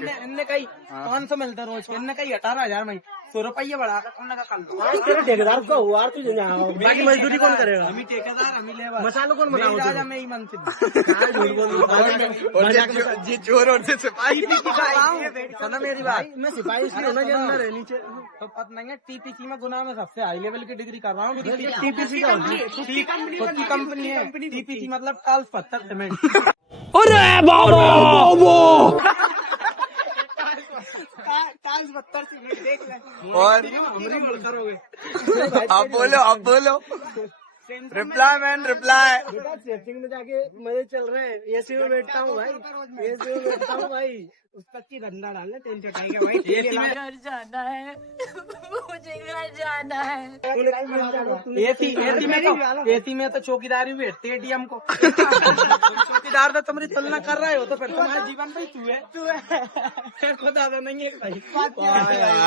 इनने कही 500 मिलता रोज के, इनने कही 18,000 में 100 रुपये बढ़ाकर तुमने का कर तेरे ठेकेदार को हुआ तुझे बाकी मजदूरी कौन करेगा? हम ही ठेकेदार, हम ही लेबर, मसालों कौन बनाओ? राजा में ही मंत्री जी चोर और से सिपाही सुनो मेरी बात, मैं सिपाही इसलिए होना के अंदर है नीचे। तो पता नहीं है टीपीसी में गुना में सबसे हाई लेवल की डिग्री कर रहा हूँ। टीपीसी का होती है खुद की कंपनी है टीपीसी, मतलब टाल्स पत्थर सीमेंट। अरे बाबा टाल्स पत्थर सीमेंट देख ले। और करोगे आप बोलो रिप्लाई मैन रिप्लाई। बेटा सेटिंग में जाके मजे चल रहे हैं, एसी में बैठता हूँ भाई, एसी में बैठता हूँ भाई। उसका की धंधा डालने तेल चटाएगा भाई। घर जाना है, मुझे घर जाना है। एसी में तो चौकीदारी बैठते एटीएम को। चौकीदार तो तुम्हारी तुलना कर रहे हो तो फिर तुम्हारे जीवन में तू है खुदा तो नहीं है भाई।